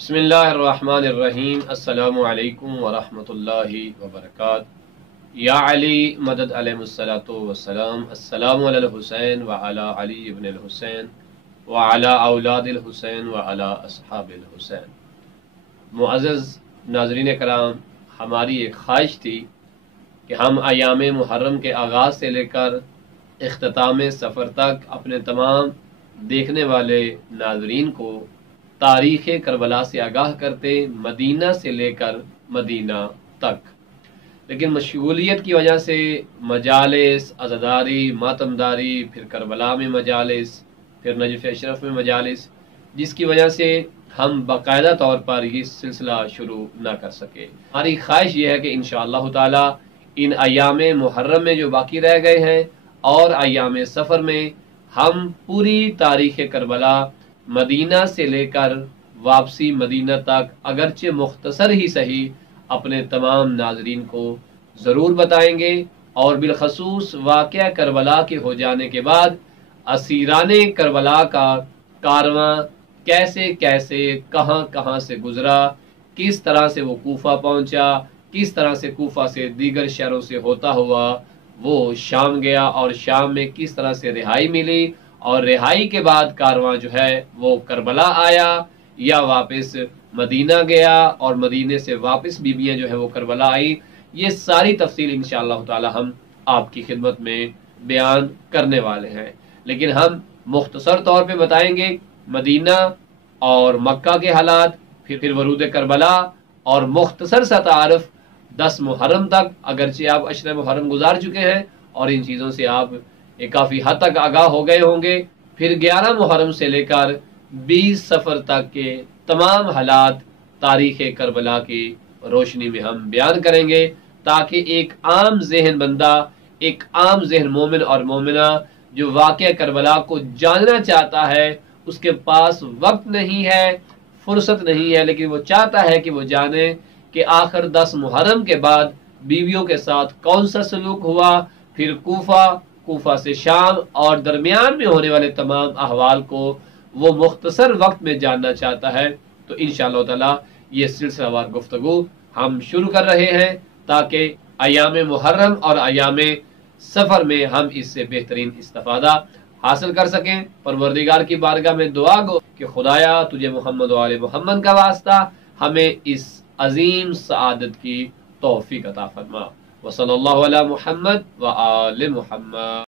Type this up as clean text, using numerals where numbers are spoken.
بسم اللہ الرحمن الرحیم۔ السلام علیکم ورحمۃ اللہ وبرکاتہ۔ یا علی مدد علیہ الصلاۃ والسلام۔ السلام علی الحسین وعلی علی ابن الحسین وعلی اولاد الحسین وعلی اصحاب الحسین۔ معزز ناظرین کرام، ہماری ایک خواہش تھی کہ ہم ایام محرم کے آغاز سے لے کر اختتام سفر تک اپنے تمام دیکھنے والے ناظرین کو تاریخ کربلا سے آگاہ کرتے، مدینہ سے لے کر مدینہ تک، لیکن مشغولیت کی وجہ سے مجالس، عزاداری، ماتمداری، پھر کربلا میں مجالس، پھر نجف اشرف میں مجالس، جس کی وجہ سے ہم باقاعدہ طور پر یہ سلسلہ شروع نہ کر سکے۔ ہماری خواہش یہ ہے کہ انشاءاللہ تعالی ان ایام محرم میں جو باقی رہ گئے ہیں اور ایام سفر میں ہم پوری تاریخ کربلا مدینہ سے لے کر واپسی مدینہ تک اگرچہ مختصر ہی صحیح اپنے تمام ناظرین کو ضرور بتائیں گے، اور بالخصوص واقعہ کربلا کے ہو جانے کے بعد اسیران کربلا کا کارواں کیسے کیسے کہاں کہاں سے گزرا، کس طرح سے وہ کوفہ پہنچا، کس طرح سے کوفہ سے دیگر شہروں سے ہوتا ہوا وہ شام گیا، اور شام میں کس طرح سے رہائی ملی، اور رہائی کے بعد کارواں جو ہے وہ کربلا آیا یا واپس مدینہ گیا، اور مدینے سے واپس بیبیاں جو ہے وہ کربلا آئی۔ یہ ساری تفصیل انشاءاللہ تعالی ہم آپ کی خدمت میں بیان کرنے والے ہیں، لیکن ہم مختصر طور پہ بتائیں گے مدینہ اور مکہ کے حالات، پھر ورود کربلا، اور مختصر سا تعارف 10 محرم تک، اگرچہ آپ عشر محرم گزار چکے ہیں اور ان چیزوں سے آپ کافی حد تک آگاہ ہو گئے ہوں گے۔ پھر 11 محرم سے لے کر 20 سفر تک کے تمام حالات تاریخ کربلا کی روشنی میں ہم بیان کریں گے، تاکہ ایک عام ذہن بندہ، ایک عام ذہن مومن اور مومنہ جو واقعہ کربلا کو جاننا چاہتا ہے، اس کے پاس وقت نہیں ہے، فرصت نہیں ہے، لیکن وہ چاہتا ہے کہ وہ جانے کہ آخر 10 محرم کے بعد بیویوں کے ساتھ کون سا سلوک ہوا، پھر کوفہ سے شام اور درمیان میں ہونے والے تمام احوال کو وہ مختصر وقت میں جاننا چاہتا ہے۔ تو انشاءاللہ تعالی یہ سلسلہ وار گفتگو ہم شروع کر رہے ہیں، تاکہ ایام محرم اور ایام سفر میں ہم اس سے بہترین استفادہ حاصل کر سکیں۔ پروردگار کی بارگاہ میں دعا گو کہ خدایا تجھے محمد و آل محمد کا واسطہ ہمیں اس عظیم سعادت کی توفیق عطا فرما۔ وصلی اللہ علی محمد و آل محمد۔